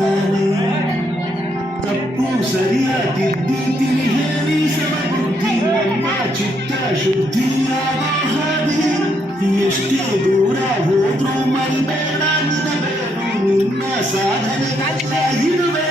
ನಾನೇ ತಪ್ಪು ಸರಿಯ ತಿದ್ದಿ ತಿಳಿ ಸಮಬುದ್ಧಿ ನಮ್ಮ ಚಿತ್ತ ಶುದ್ಧಿಯಾದ ಹಾದಿ ಎಷ್ಟೇ ದೂರ ಹೋದ್ರೂ ಮರಿಬೇಡ. ನಿನ್ನ ಸಾಧನೆ ಇರುವೆ.